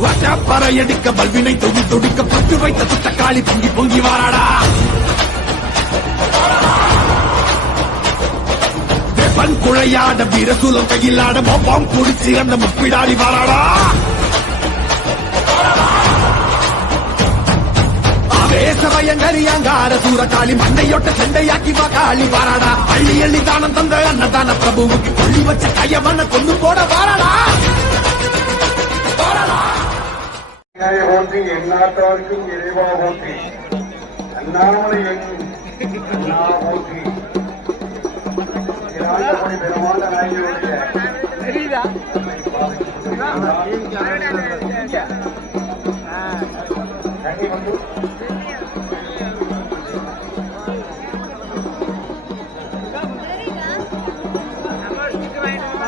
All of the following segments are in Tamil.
பறையடிக்க பல்வினை துடி தொடுக்க பட்டு வைத்த துட்டக்காளி பொங்கி பொங்கி வாராடா. வெப்பன் குழையாட வீரசூலம் கையிலாட மொப்பம் குடிச்சு அந்த முப்பிடாடி வாராடா. ஆவேசமயங்கரியாங்கார சூரகாளி மண்டையொட்ட செண்டையாக்கி வா காளி வாராடா. அள்ளி அள்ளி தானம் தந்த அன்னதான பிரபுவுக்கு கொள்ளி வச்ச கையவன கொண்டு போட வாரா. போற்றி எந்நாட்டவர்க்கும் இறைவா போற்றி அண்ணாமலை அண்ணா போற்றி இராண்டபடி பெருமாண்ட நாயகருடைய தண்ணி வந்து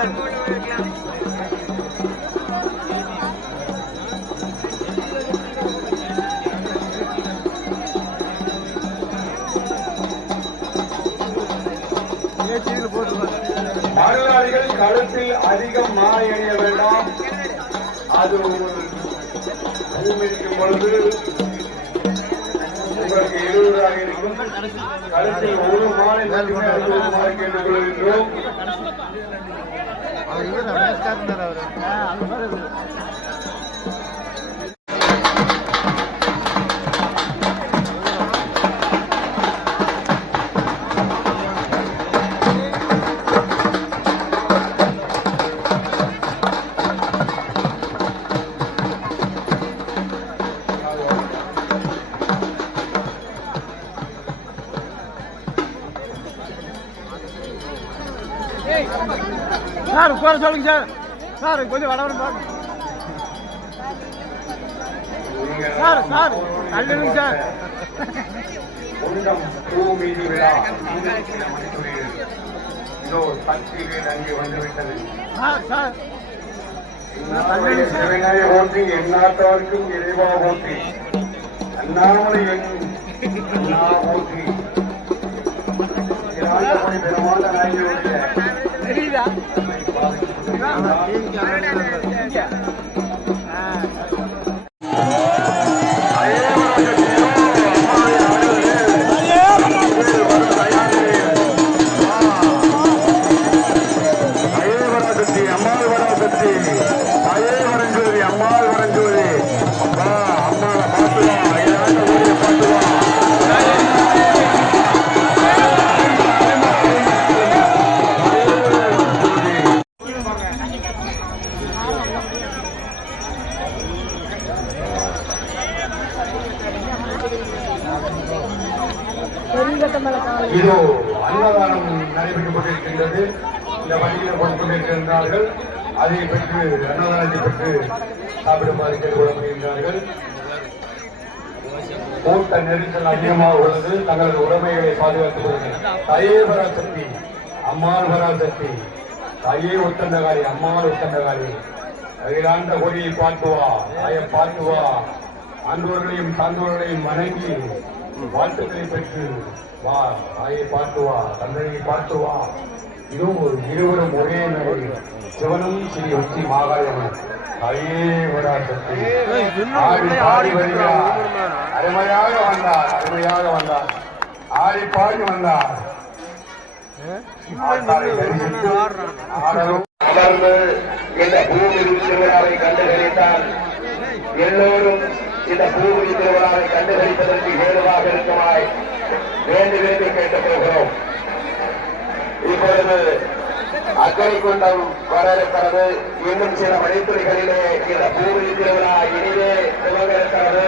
மருளாளிகள் கழுத்தில் அதிகம் மா எறிய வேண்டாம் அது ஒரு பூமிக்கும் பொழுது உங்களுக்கு எழுபதாக இருக்கும். கழுத்தில் ஒரு மாலை மட்டுமே அறுபது கேட்டுக் கொள்கின்றோம். சார் உட்கார சொல்லுங்க சார். சார் கொஞ்சம் வட வர சார் சார் தள்ளிடுங்க சார். குண்டம் பூமீதி விழா இதோ சக்திகள் அங்கே வந்துவிட்டது. ठीक है இதோ அன்னதானம் நடைபெற்றுக் கொண்டிருக்கின்றது. இந்த வண்டியில் கொண்டு கொண்டிருக்கின்றார்கள். அதை பெற்று அன்னதானத்தை பெற்று சாப்பிடுமாறு கேட்டுக்கொள்ளப்படுகின்றார்கள் கூட்ட நெரிசல் அதிகமாக உள்ளது. தங்களது உடைமைகளை பாதுகாத்துக் கொள்ளுங்கள். தயே பராசக்தி அம்மாள் பராசக்தி. தையே ஒத்தந்தகாரி அம்மாள் ஒத்தந்தகாரி அகிலாண்ட கொடியை பாட்டுவா தாயை பாட்டுவா ஆண்டோர்களையும் சான்றோர்களையும் வணங்கி வாழ்த்துக்களை பெற்று வா தாயை பாட்டுவா தந்தையை பாட்டுவா இதுவும் இருவரும் ஒரே நிலை சிவனும் ஸ்ரீ உச்சி மாகாயமன் தாயே பராசக்தி ஆடி வருகிறார். அருமையாக வந்தார் அருமையாக வந்தார். ஆடி பாடி வந்தார். அமர்ந்து இந்த பூமி திருவிழாவை கண்டுகளித்தால் எல்லோரும் இந்த பூமி திருவிழாவை கண்டுகளிப்பதற்கு ஏதுவாக இருக்குமாய் வேண்டி போகிறோம் இப்பொழுது அக்கறை கொண்டம் வர இருக்கிறது இன்னும் சில மணித்துறைகளிலே இந்த பூமி திருவிழா இனிதே துவங்க இருக்கிறது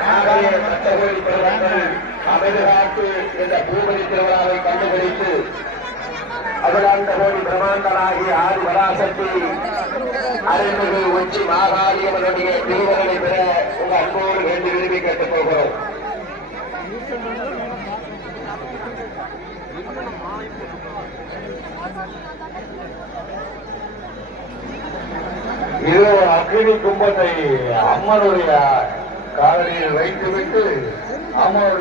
நாளைய சட்டகோடி பெருமக்கள் அமைதிகாத்து இந்த பூமி திருவிழாவை கண்டுபிடித்து அகிலாண்ட கோடி பிரமாண்டனாகி ஆதி வராசக்தி அருள்மிகு உச்சி மாகாளியவனுடைய திருவருளை பெற உங்கள் அன்போடு வேண்டி விரும்பி கேட்டுக் போகிறோம் இதோ அக்னி கும்பத்தை அம்மனுடைய காலடியில் வைத்துவிட்டு அம்மனுடைய